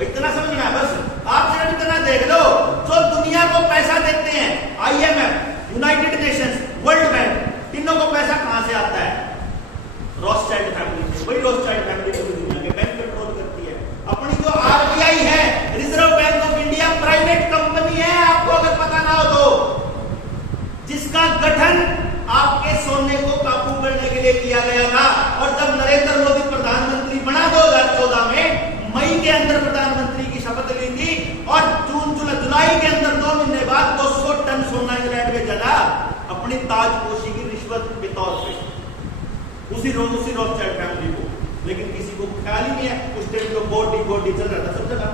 इतना समझना है बस। आप सिर्फ इतना देख लो, जो दुनिया को पैसा देते हैं, IMF, United Nations, world bank, तीनों को पैसा कहां से आता है? रॉथस्चाइल्ड फैमिली से। वही रॉथस्चाइल्ड फैमिली पूरी दुनिया के बैंक कंट्रोल करती है। अपनी जो RBI है, reserve bank of India, private company है, आपको अगर पता ना हो तो, जिसका गठन आपके सोने को काबू करने के लिए किया गया था। और जब नरेंद्र मोदी प्रधानमंत्री बना 2014 में, मई के अंदर प्रधानमंत्री की शपथ ली थी और जुलाई के अंदर 2 महीने बाद 200 टन सोना इंग्लैंड में चला अपनी ताजपोशी की रिश्वत के तौर पे, उसी रॉथस्चाइल्ड फैमिली को। लेकिन किसी को ख्याल ही नहीं है, उस टाइम तो गोडी चल रहा था सब जगह।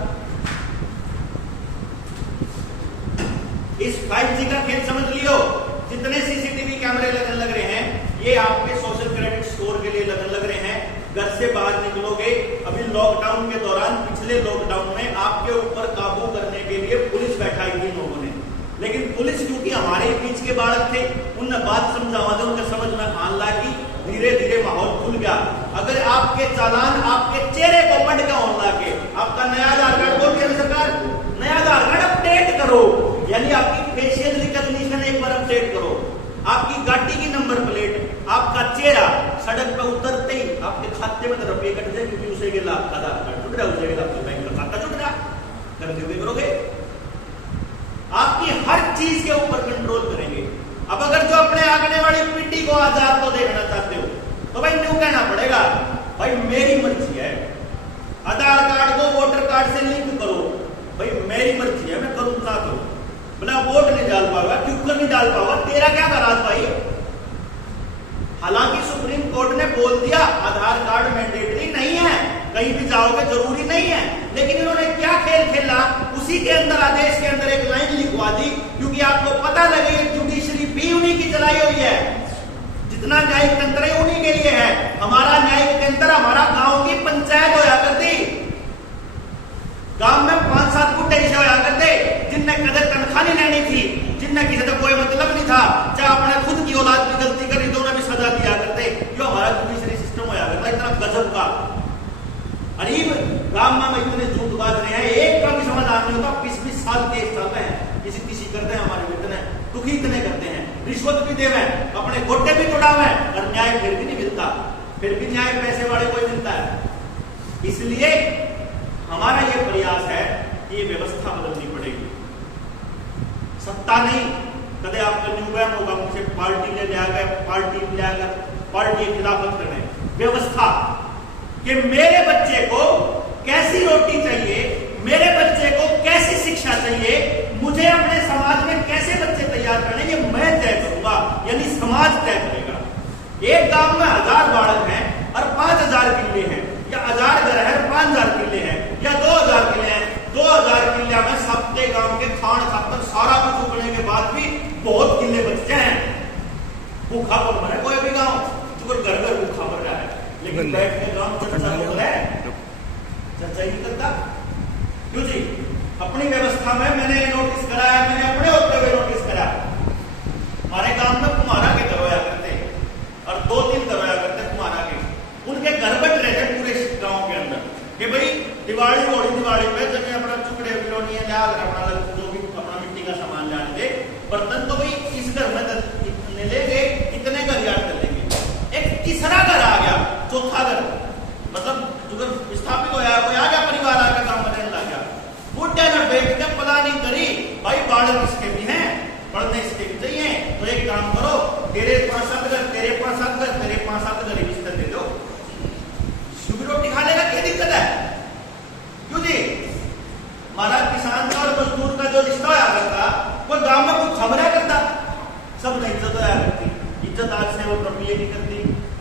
इस 5G का खेल समझ लियो। जितने CCTV कैमरे लगन लग रहे हैं, ये आपके सोशल क्रेडिट स्कोर के लिए लगन लग रहे हैं। घर से बाहर निकलोगे, अभी लॉकडाउन के दौरान, पिछले लॉकडाउन में आपके ऊपर काबू करने के लिए पुलिस बैठाई थी लोगों ने। लेकिन पुलिस क्योंकि हमारे बीच के बालक थे, उन बात समझावा दे, उनके समझ में आन लगी, धीरे धीरे माहौल खुल गया। अगर आपके चालान आपके चेहरे को पढ़ के होने लगे, आपका नया आधार कार्ड बोल दिया सरकार, नया आधार कार्ड अपडेट करो, यानी आपकी फेशियल रिकॉग्निशन एक बार अपडेट करो, आपकी गाड़ी की नंबर प्लेट, आपका चेहरा सड़क पर उतरते ही आपके खाते में रुपये कट जाए, क्योंकि उसे के लाभ का आधार कार्ड जुड़ रहा, उसे आपका बैंक का खाता जुड़ रहा, करते हुए करोगे। आपकी हर चीज के ऊपर कंट्रोल करेंगे। अब अगर जो अपने आगने वाली पीढ़ी को आजाद को देखना चाहते हो, तो भाई न्यू कहना पड़ेगा, भाई मेरी मर्जी है, आधार कार्ड को वोटर कार्ड से लिंक करो, भाई मेरी मर्जी है, मैं करूं क्या करूं, बिना वोट नहीं डाल पाऊंगा, क्यों नहीं डाल पाऊंगा, तेरा क्या कराज भाई। हालांकि सुप्रीम कोर्ट ने बोल दिया आधार कार्ड मैंडेटरी नहीं है, कहीं भी जाओगे जरूरी नहीं है, लेकिन इन्होंने क्या खेल खेला, उसी के अंदर आदेश के अंदर एक लाइन लिखवा दी, क्योंकि आपको पता लगे जुडिशरी भी उन्हीं की चलाई हुई है, जितना न्यायिक तंत्र है उन्हीं के लिए है। हमारा न्यायिक तंत्र हमारा गांव की पंचायत होया करती, गांव में 5-7 गुट्टे ऐसे होया करते जिनने कदर तनख्वाह नहीं लेनी थी, जिनने किसी से कोई मतलब नहीं था, चाहे अपने खुद की औलाद की गलती करी तो उन्हें भी सजा दिया करते। जो हमारा जुडिशरी सिस्टम होया करता, इतना गजब का अरीब गांव में इतने झूठ बात रहे हैं, एक का भी समाधान नहीं होता। 20-20 साल केस चलते हैं, किसी करते हैं, हमारे इतने दुखी इतने करते हैं, रिश्वत भी देवे, अपने गोटे भी तोड़ावे, और न्याय फिर भी नहीं मिलता, फिर भी न्याय पैसे वाले को ही मिलता है। इसलिए हमारा यह प्रयास है कि ये व्यवस्था बदलनी पड़ेगी। सत्ता नहीं, कदे आपका न्यूबैम होगा, मुझे पार्टी ले आकर पार्टी खिलाफत करने, व्यवस्था कि मेरे बच्चे को कैसी रोटी चाहिए, मेरे बच्चे को कैसी शिक्षा चाहिए, मुझे अपने समाज में कैसे बच्चे तैयार करने, ये मैं तय करूंगा, यानी समाज तय करेगा। एक गांव में 1000 बालक हैं और 5000 किले हैं, या 1000 घर है 5000 किले हैं, या 2000 किले हैं, 2000 किले में सबके गांव के खान खातर सारा कुछ उगने के बाद भी बहुत किले बचते हैं। भूखा पड़ रहा है कोई भी गांव, जो घर घर भूखा पड़ रहा है, लेकिन बैठ के गांव चर्चा हो रहा है, चर्चा ही करता क्यों जी। अपनी व्यवस्था में मैंने नोटिस कराया, मैंने अपने होते हुए नोटिस कराया, हमारे गांव में कुम्हारा के घर होया करते और 2-3 घर होया करते कुम्हारा के, उनके घर बट रहे थे पूरे गांव के अंदर कि भाई दिवाली पे जब अपना चुकड़े बिलोनिया अपना जो भी अपना मिट्टी का सामान लाने थे, बर्तन तो भाई इस घर में ले गए, इतने घर याद कर लेंगे। एक तीसरा घर आ गया, चौथा घर, मतलब जो घर स्थापित होया, कोई आ गया परिवार आकर गांव में रहने लग गया, बुढ़े ने बैठ के प्लानिंग करी, भाई बालक इसके भी हैं, पढ़ने इसके भी चाहिए, तो एक काम करो, तेरे 5-7 घर, तेरे 5-7 घर, तेरे 5-7 घर बिस्तर दे दो, क्योंकि रोटी खा लेगा, क्या दिक्कत है, क्यों जी। हमारा किसान का और मजदूर का जो रिश्ता होया करता, कोई गांव में कुछ खबर करता, सब ने इज्जत होया करती, इज्जत आज से वो कभी ये नहीं करती,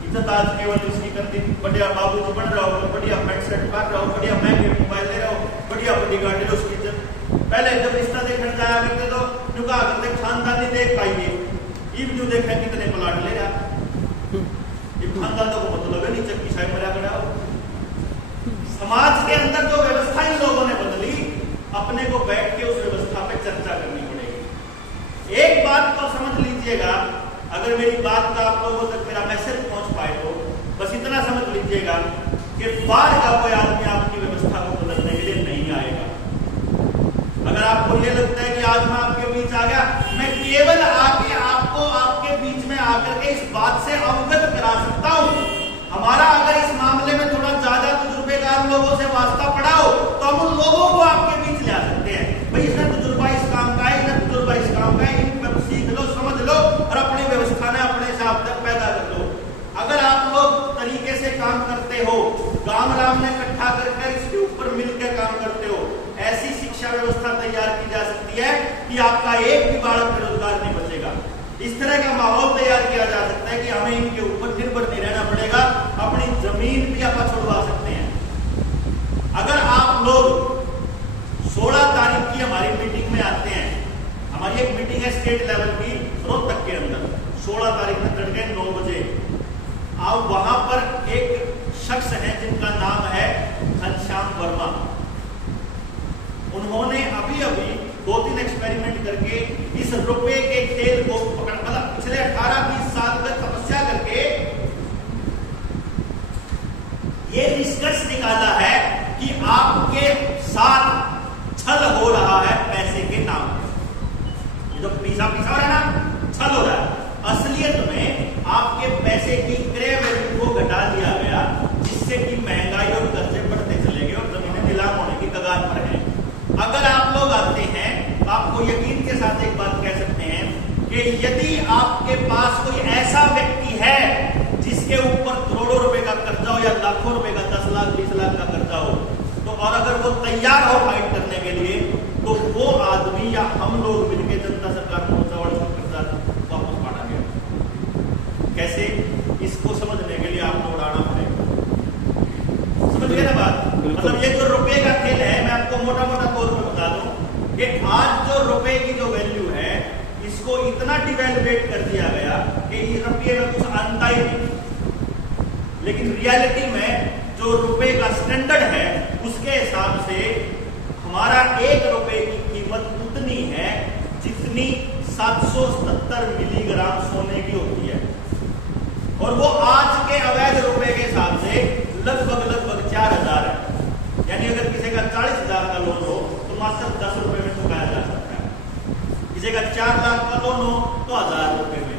इज्जत आज केवल इसकी करती, बढ़िया बाबू जो बन रहा हो, बढ़िया पैंट शर्ट पहन रहा हो, बढ़िया महंगे मोबाइल ले रहा हो, बढ़िया बड़ी गाड़ी लो, उसकी इज्जत। पहले जब रिश्ता देखने जाया करते तो जो कहा करते खानदान नहीं देख पाइए, ईब जो देखा कितने प्लाट ले रहा, ये खानदान तो मतलब है नहीं, चक्की साहब मरा गया। समाज के अंदर जो व्यवस्था इन लोगों ने बदली, अपने को बैठ के उस व्यवस्था पे चर्चा करनी पड़ेगी। एक बात तो समझ लीजिएगा, अगर मेरी बात का आप लोगों तक मेरा मैसेज पहुंच पाए तो बस इतना समझ लीजिएगा कि बाहर का कोई आदमी आपकी व्यवस्था को बदलने दिन नहीं आएगा। अगर आपको ये लगता है कि आज मैं आपके बीच आ गया, मैं केवल आके आपको आपके बीच में आकर के इस बात से अवगत करा सकता हूं। हमारा अगर इस मामले में थोड़ा ज्यादा तजुर्बेकार लोगों से वास्ता पड़ा हो तो हम उन लोगों को आपके बीच ले आ सकते हैं। भाई इसने तजुर्बा इस काम का है, इसने तजुर्बा इस काम का है, इन सीख लो, समझ लो और अपनी व्यवस्था में अपने हिसाब तक पैदा कर लो। अगर आप लोग तरीके से काम करते हो, गांव राम ने इकट्ठा करके इसके ऊपर मिलकर काम करते हो, ऐसी शिक्षा व्यवस्था तैयार की जा सकती है कि आपका एक भी बालक बेरोजगार नहीं बचेगा। इस तरह का माहौल तैयार किया जा सकता है कि हमें इनके ऊपर निर्भर नहीं रहना पड़ेगा, अपनी जमीन भी आप छुड़वा सकते हैं। अगर आप लोग 16 तारीख की हमारी मीटिंग में आते हैं, हमारी एक मीटिंग है स्टेट लेवल की रोहतक के अंदर, 16 तारीख में तड़के 9 बजे। आप वहां पर एक शख्स है जिनका नाम है घनश्याम वर्मा। उन्होंने अभी 2-3 एक्सपेरिमेंट करके इस रुपए के खेल को पकड़, मतलब पिछले 18-20 साल तक तपस्या करके ये निष्कर्ष निकाला है कि आपके साथ छल हो रहा है पैसे के नाम पे। ये जो पीसा हो रहा है ना, छल हो रहा है। असलियत में आपके पैसे की क्रय वैल्यू को घटा दिया गया, जिससे कि महंगाई और कर्जे बढ़ते चले गए और जमीनें नीलाम होने की कगार पर है। अगर आप लोग आते हैं तो आपको यकीन के साथ एक बात कह सकते हैं कि यदि आपके पास कोई ऐसा व्यक्ति है जिसके ऊपर करोड़ों रुपए का कर्जा हो या लाखों रुपए का 10 लाख 20 लाख का कर्जा हो, तो और अगर वो तैयार हो फाइट करने के लिए, तो वो आदमी या हम लोग मिलकर जनता सरकार मोर्चा वालों का कर्जा वापस बांटा गया। कैसे, इसको समझने के लिए आपको उड़ाना पड़ेगा। समझ गए ना बात? मतलब ये जो रुपए का खेल है, मैं आपको मोटा मोटा तौर पर बता दूं कि आज जो रुपए की जो वैल्यू है, इसको इतना डिवेल्युएट कर दिया गया कि इस रुपये में कुछ आता ही नहीं। लेकिन रियलिटी में जो रुपए का स्टैंडर्ड है, उसके हिसाब से हमारा 1 रुपए की कीमत उतनी है जितनी 777 मिलीग्राम सोने की होती है। और वो आज के अवैध रुपए के हिसाब से लगभग 4000 है। यानी अगर किसी का 40,000 का लोन हो तो मात्र 10 रुपए में चुकाया जा सकता है। किसी का 4 लाख का लोन हो तो 1000 रुपए में,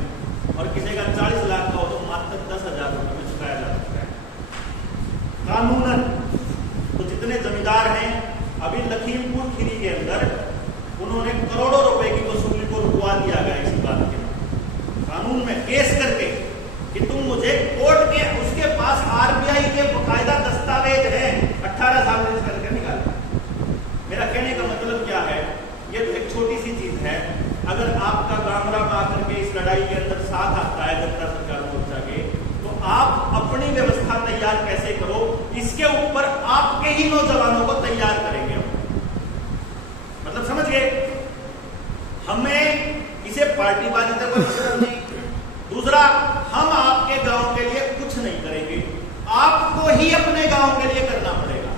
और किसी का 40 लाख का हो तो मात्र 10,000 रुपए में चुकाया जा सकता है कानूनन। तो जितने जमींदार हैं, अभी लखीमपुर खीरी के अंदर उन्होंने करोड़ों रुपए की वसूली को रुकवा दिया गया इसी बात के कानून में केस करके कि तुम मुझे कोर्ट के, उसके पास आरबीआई के बकायदा दस्तावेज है, 18 साल में करके निकाला। मेरा कहने का मतलब क्या है, ये तो एक छोटी सी चीज है। अगर आपका गामरा में आकर के इस लड़ाई के अंदर साथ आता है जनता सरकार मोर्चा के, तो आप अपनी व्यवस्था तैयार कैसे करो, इसके ऊपर आपके ही नौजवानों को तैयार करेंगे। मतलब समझ गए? हमें इसे पार्टीबाजी से कोई मतलब नहीं। दूसरा, हम आपके गांव के लिए कुछ नहीं करेंगे, आपको ही अपने गांव के लिए करना पड़ेगा।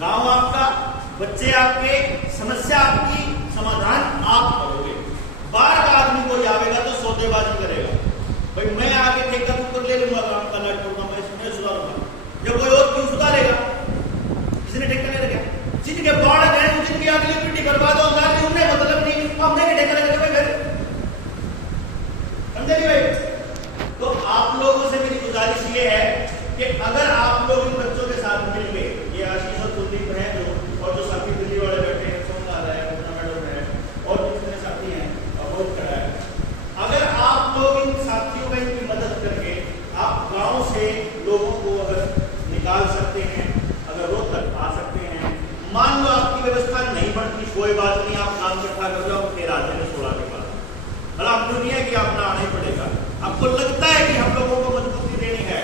गांव आपका, बच्चे आपके, समस्या आपकी, समाधान आप करोगे। बार बार आदमी कोई आवेगा तो सौदेबाजी करेगा, भाई मैं आगे ठेका ऊपर ले लूंगा, काम का लट दूंगा, मैं सुधारूंगा। जब कोई और क्यों सुधारेगा? किसी ने ठेका ले रखा, जिनके बाढ़ गए जिनकी अगली पीढ़ी करवा दो, उन्हें मतलब नहीं, हमने भी ठेका ले रखा भाई। समझे भाई? तो आप लोगों से मेरी गुजारिश ये है कि अगर आप लोग इन बच्चों के साथ मिल गए, ये आशीष और कुलदीप है जो, और जो साथी दिल्ली वाले बैठे हैं, सोमनाथ है, मैडम है, और जितने साथी हैं, बहुत खड़ा है, अगर आप लोग इन साथियों में इनकी मदद करके आप गांव से लोगों को अगर निकाल सकते हैं, अगर रोहतक आ सकते हैं, मान लो आपकी व्यवस्था नहीं बनती, कोई बात नहीं, आप नाम इकट्ठा कर लो, फिर आ जाए 16 के बाद, भला आप दुनिया की आपने आना ही पड़ेगा। आपको लगता है कि हम लोगों को मजबूती देनी है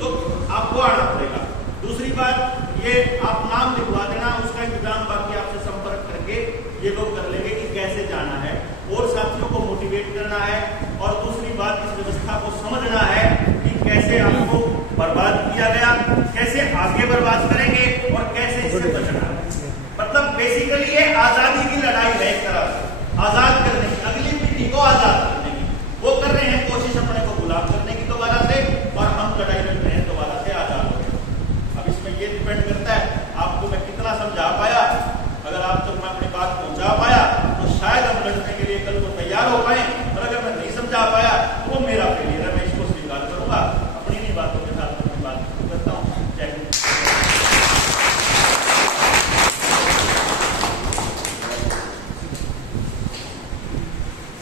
तो आपको आना पड़ेगा। दूसरी बात, ये आप नाम लिखवा देना, उसका इंतजाम बाकी आपसे संपर्क करके ये लोग कर लेंगे कि कैसे जाना है, और साथियों को मोटिवेट करना है। और दूसरी बात, इस व्यवस्था को समझना है कि कैसे आपको बर्बाद किया गया, कैसे आगे बर्बाद करेंगे और कैसे इससे बचना है। मतलब बेसिकली ये आजादी की लड़ाई है, एक तरह से आजाद करने की, अगली पीढ़ी को आजाद करने की। वो कर रहे हैं कोशिश अपने को गुलाम करने की दोबारा से, और हम लड़ाई लड़ रहे हैं दोबारा से आजाद होने। अब इसमें ये डिपेंड करता